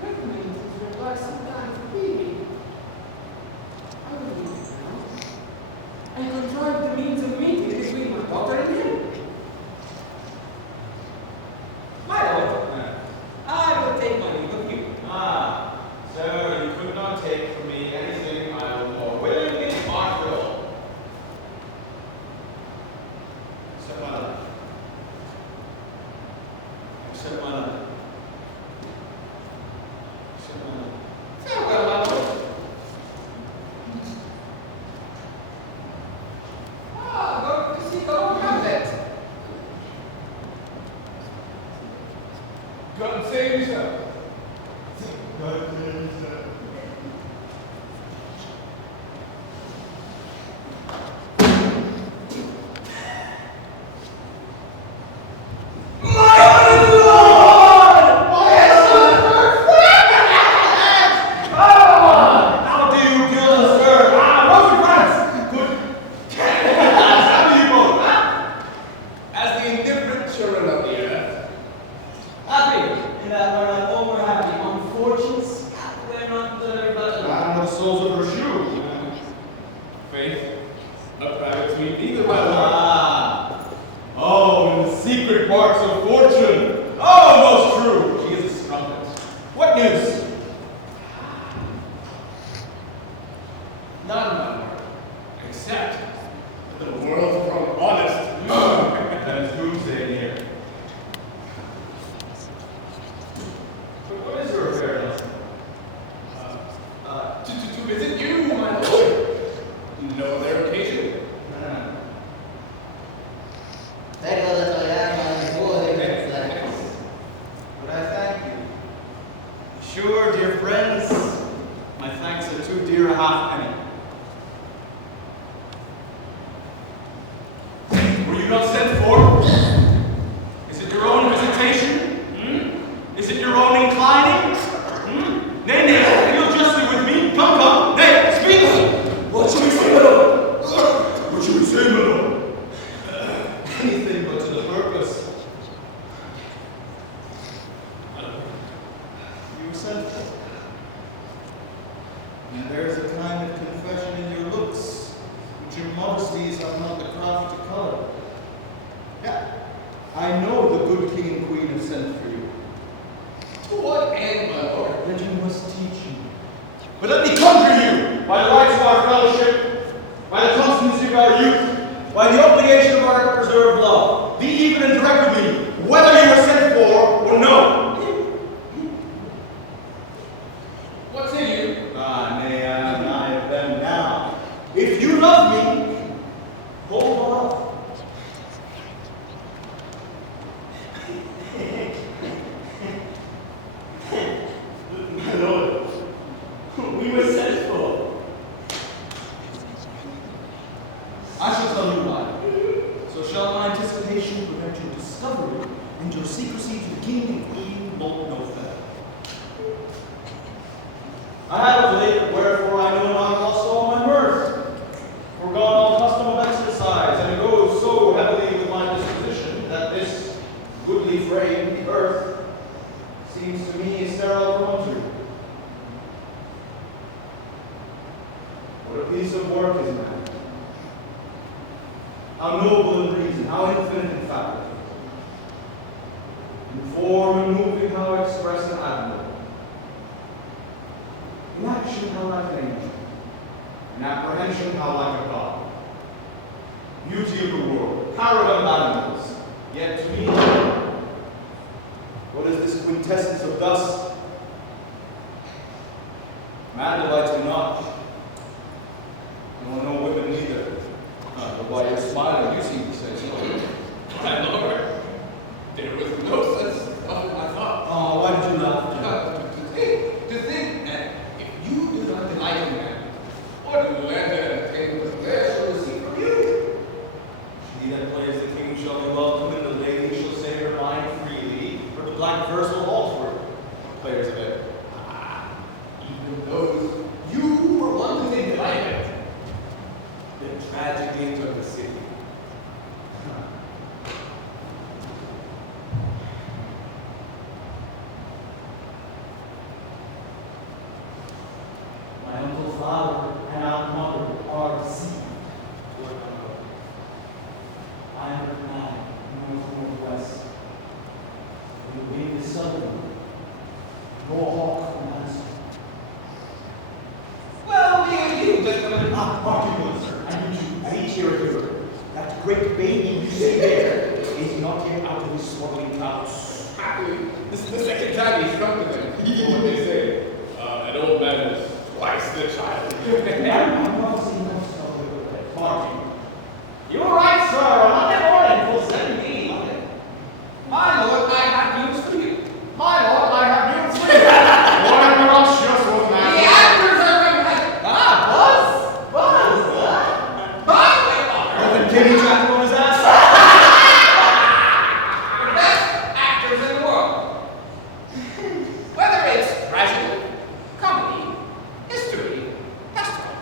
Pregnant is your advice sometimes for baby. I will leave it now, and contrive the means of meeting between my daughter and him. My lord, I will take my leave of you. Ah, sir, you could not take from me anything I will more willingly offer. Accept my life. Accept my life. Accept my life. Farewell, my lord. Go to see Lord Hamlet. God save you, sir. God save you, sir. How do you kill us, sir? Rosencrantz! Good. How do you both, huh? As the indifferent children of the earth. Happy in that we're not over happy. Unfortunates, we're not there, but I know the soles of her shoe. Faith, a private sweet neither, my lord. Ah. Oh, in the secret parts of fortune. Oh, most true. She is a strumpet. What news? None, my lord. Except that the world's grown honest. And it's doomsday near. But what is your affair, Nelson? To your half penny. Were you not sent for? Is it your own visitation? Is it your own inclining? Nay, nay, deal justly with me. Come, come, nay, speak! What should we say, my lord? What should we say, my lord? Anything but to the purpose. You were sent for. And there is a kind of confession in your looks, which your modesties have not the craft to color. Yeah, I know the good king and queen have sent for you. To what end, my lord? That you must teach me. But let me conjure you by the rights of our fellowship, by the constancy of our youth, by the obligation of our preserved love. Be even and direct with me, whether you were sent for or no. What's in you? Ah, nay, I have them now. If you love me, hold on. My lord, we were sent for. I shall tell you why. So shall my anticipation prevent your discovery and your secrecy to the king and queen bolt no fair. I have of late, wherefore I know not lost all my mirth, forgone all custom of exercise, and it goes so heavily with my disposition that this goodly frame, the earth, seems to me a sterile country. What a piece of work is man. How noble in reason, how infinite in faculty. In form and moving, how expressive and admirable. In action, how like an angel. In apprehension, how like a god. Beauty of the world, paragon of animals. Yet to me, what is this quintessence of dust? Man delights me not. Nor no women neither. But while you're smiling, you seem to say so. My lord, there was no such stuff in my thought. Oh, why did you laugh? To think that if you do not delight in man, what letter and papers where shall receive from you? She that plays the king shall be welcome, and the lady shall say her mind freely, for the black verse will alter it. Players of it. Even those you were wantonly delighted. The tragedies of the city. My uncle father and aunt mother are deceived. I am but man, north-northwest. The wind is southern, no hawk from answer. Well, you gentlemen. Mark you, sir, and you too, see here, that great baby you see there is not yet out of his swaddling clouds. Happily, this is the second time he's come to them. You know what they say. An old man is twice the child. Martin. You were right, sir. On Monday morning, we'll send me. My lord, I have news for you. My lord, I have news for you. Whatever else, just was The man. actors are coming back. Buzz! By the honor. Then Kitty Jack on his ass. The best actors in the world. Whether it's tragedy, comedy, history, pastoral,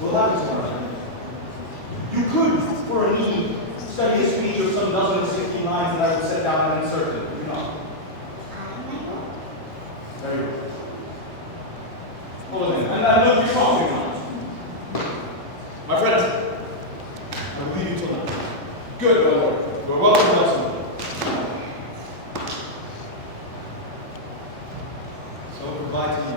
What happened to her? You could, for a need, study a speech of some dozen and 60 lines that I would set down and insert it. You know. Very well. Hold on, and look, you're talking now. My friends, I will leave you till now. Good, my lord. You are welcome to Luxembourg. So goodbye to you.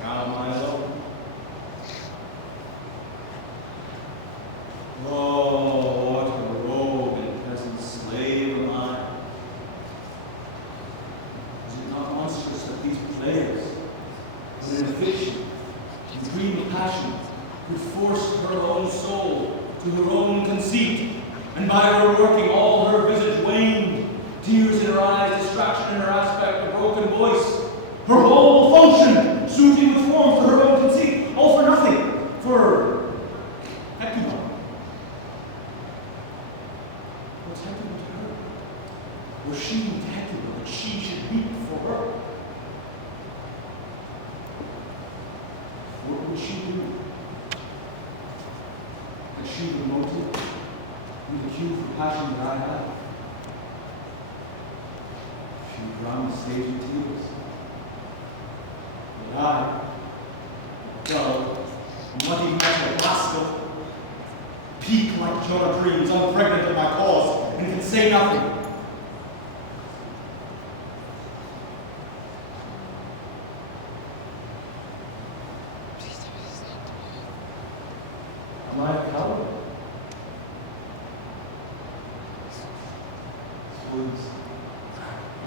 Now am I alone? Oh, what a rogue and peasant slave am I. Is it not monstrous that these players, in an fiction, in dream of passion, would force her own soul to her own conceit, and by her working all her visage waned, tears in her eyes, distraction in her aspect, a broken voice, her whole function suiting with form for her own conceit, all for nothing, for Hecuba. What's Hecuba to her? Was she to Hecuba that she should weep for her? What would she do? Has she the motive and the cue for passion that I have? She would drown the stage in tears. But I, dull, muddy metal rascal, peak like Jonah dreams, unpregnant of my cause, and can say nothing. Am I a coward? Suppose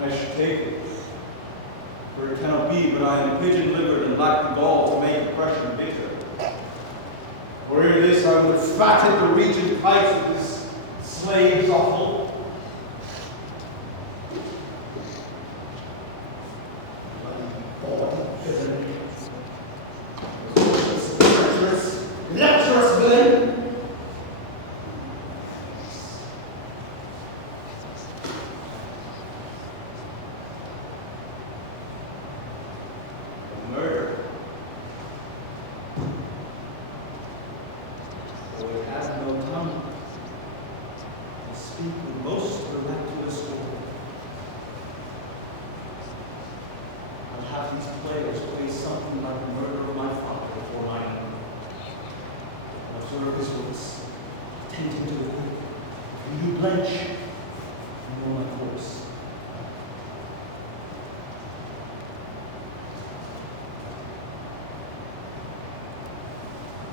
I should take it. For it cannot be, but I am pigeon-livered and lack the gall to make oppression bitter. For ere this I would have fatted the regent pipes with this slave's offal. Lecherous villain! Murder. For it has no tongue to speak the most miraculous word. I'll have these players play something like the murder of my father before my own. Observe his voice, attentive to the quick. When you blench, you know my course.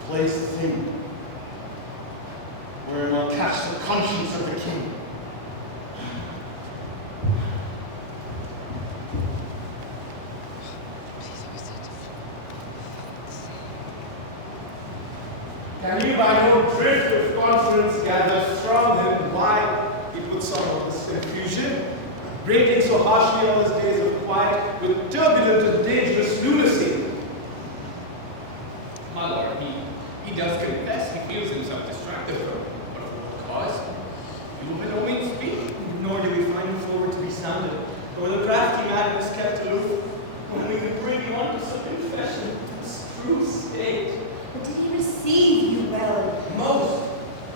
Place the thing where it will catch the conscience of the king. Can you by no drift of conference gather from him why he puts on all this confusion, grating so harshly on his days of quiet with turbulent and dangerous lunacy? My lord, he does confess he feels himself distracted from what cause. You will by no means speak. Nor do we find him forward to be sounded, or the crafty madness kept aloof, when we could bring you on to some confession to this true state. But did he receive you well? Most,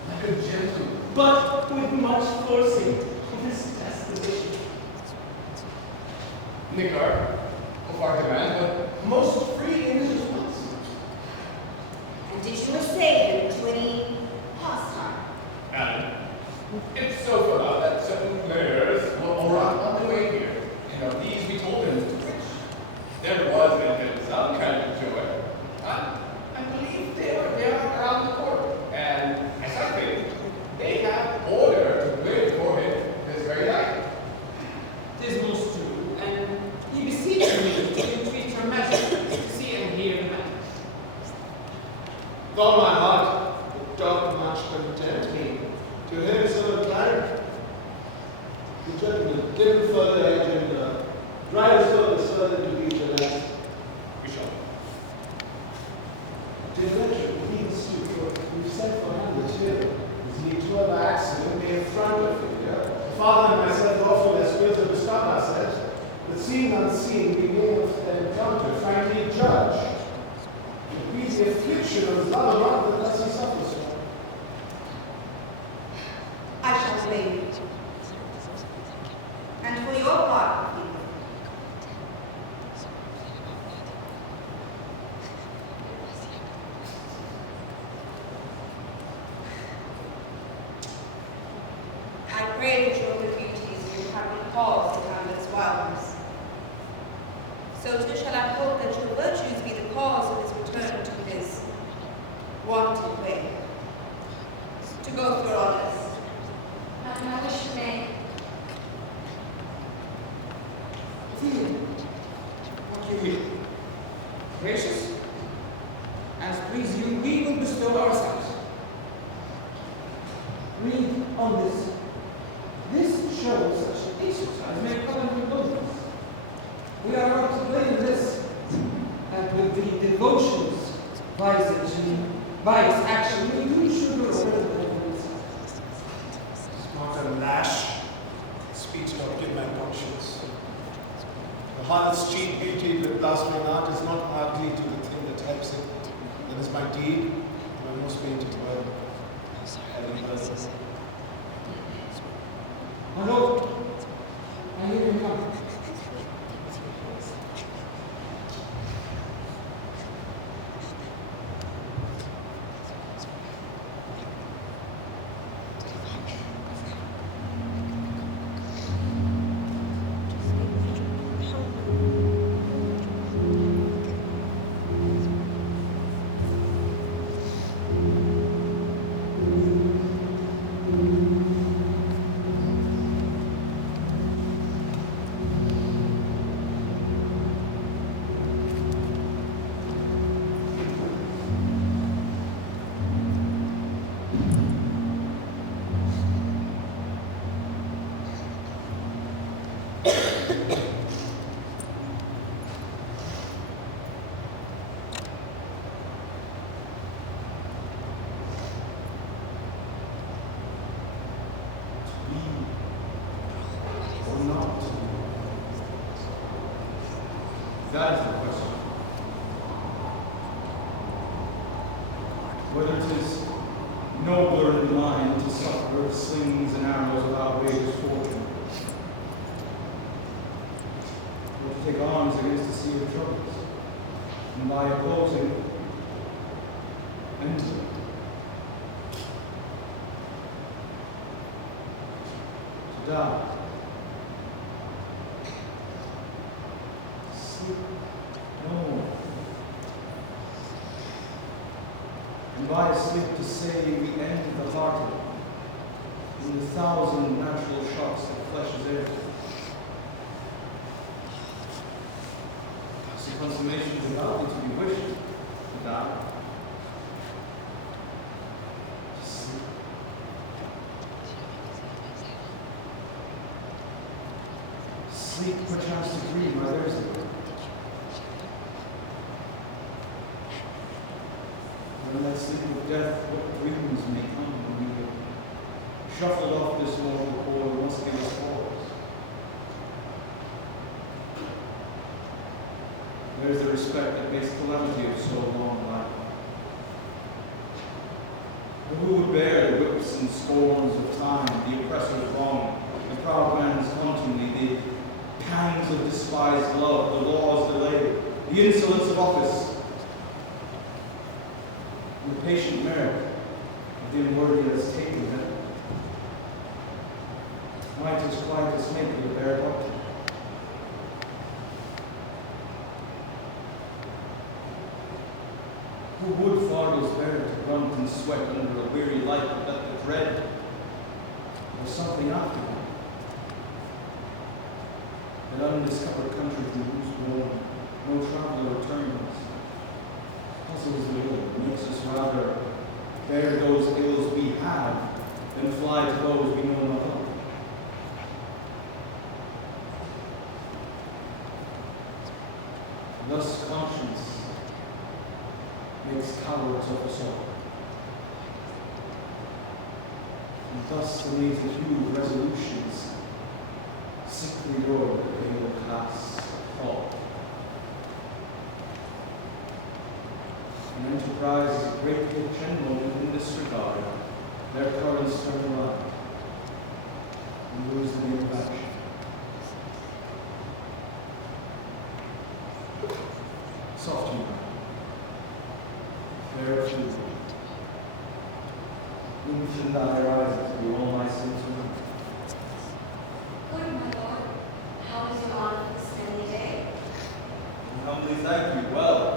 Like a gentleman. but with much forcing of his destination. Nigar, of our demand, but most free in his response. And did you essay him to any pastime? And if so for us that certain players were on the way here, and of these we told him to which there was in him some kind of joy. I believe they are around the court, and as I think, they have order to wait for him this very night. 'Tis most true, and he beseeches me to entreat your majesty to see and hear the matter. With all my heart, it doth much content me to hear so inclined. seen unseen, we may have encountered, frankly judge. It be the affliction of love rather than thus he suffers from. I shall blame you. And for your part, I pray that your good beauties will have been caused in Hamlet's wildness. So too shall I hope that your virtues be the cause of his return to his wonted way. To go through all this. And I wish you may. Ophelia, what you will. Gracious, as please you, we will bestow ourselves. Read on this. This shows such an exercise may come under indulgence. We are about to blame this, that with the devotions, vice action, we do sugar over the Not a lash, speech not give my conscience. The harlot's cheat beauty with blustering art is not ugly to the thing that helps it. That is my deed, my most painted word. Heaven bless us. My lord, I hear him come. That is the question. Whether it is nobler in mind to suffer slings and arrows of outrageous fortune, or to take arms against the sea of troubles, and by opposing and to die. No. And by a sleep to say we end the hearted in the thousand natural shocks that flesh is heir to. It's a consummation devoutly to be wished to die. To sleep. Sleep perchance to dream, why there's the word. When that sleep of death, what dreams may come when we have shuffled off this mortal coil, must give us pause. There's the respect that makes calamity of so long life. But who would bear the whips and scorns of time, the oppressor's wrong, the proud man's contumely, the pangs of despised love, the law's delay, the insolence of office, and the patient merit of the unworthy that has taken them? Might as quiet as snake with a bare body. Who would Fargo's bear to grunt and sweat under a weary light, but let the dread or something after him? That undiscovered country from whose bourne no traveller returns, puzzles the will, makes us rather bear those ills we have than fly to those we know not of. Thus conscience makes cowards of us all. And thus the nasal hue resolutions sickly o'er the pale class. call. An enterprise is greatly trembled in this regard. Their currents turn around and lose the name of action. Soft humor. Fair food. Infant thy rises, be all my sins removed. Good, my lord. How is your honor for this many day? Humbly thank you. Well.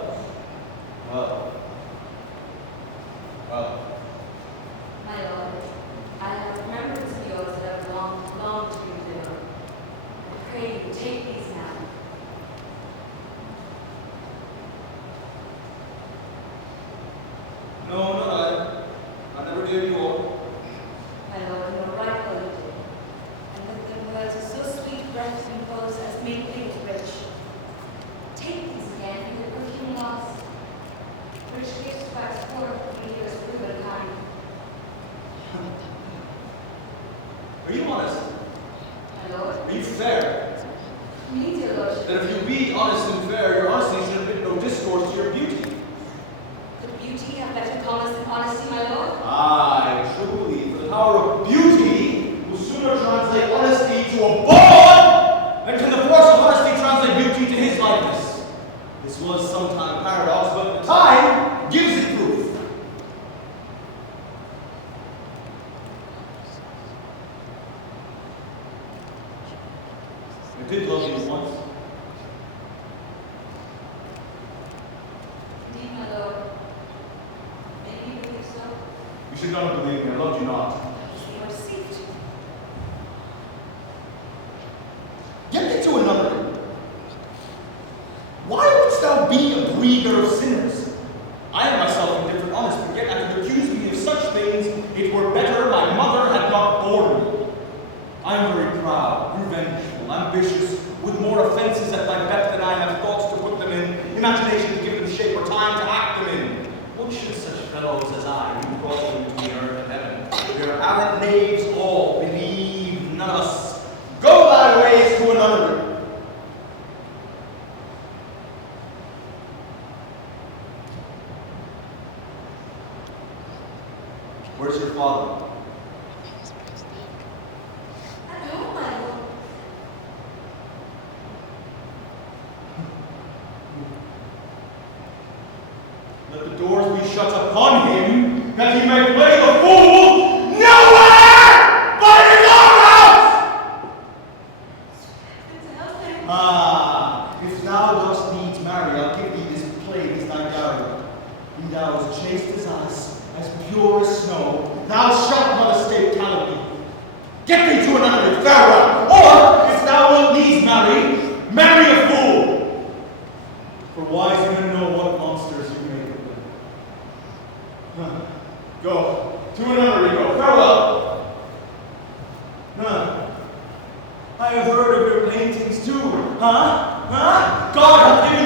My lord, I have remembrance of yours that have longed to be dinner. I pray you take these now. No, not I never gave you all. My lord, you are right well you did. And with them words of so sweet breath impose as make things rich. Take these again, you that perfume lost. Rich gifts wax forth from years through and kind. Are you honest? My lord, Are you fair? me, dear lordship. That if you be honest and fair, your honesty should have been no discourse to your beauty. Could beauty have better callers than honesty, my lord? Aye, truly, for the power of beauty will sooner translate honesty to a bond than can the force of honesty translate beauty to his likeness. This was sometime a paradox, but the time gives it proof. I did love you once. Indeed, my lord. Maybe you think so? You should not believe me, I loved you not. You are deceived. Get thee to another. Why wouldst thou be a breeder of sinners? I am myself indifferent, honest, but yet I could accuse me of such things. It were better my mother had not borne me. I am very proud, revengeful, ambitious, with more offences at my beck than I have thoughts to put them in, imagination to give them shape, or time to act them in. What should such fellows as I, who crawl between earth and heaven? We are arrant knaves all, believe none of us. Go thy ways to another. Where's your father? At home, my lord. Let the doors be shut upon him, that he may play the fool nowhere but in our house! Ah, if thou dost needs marry, I'll give thee this plague as thy dowry. Be thou as chaste as ice, as pure as snow, thou shalt not escape calumny. Get thee to an unmarried, farewell, or, if thou wilt needs marry a fool. For wise men know what monsters you make of them. Go, to an unmarried, go, farewell. I have heard of your paintings too, God hath given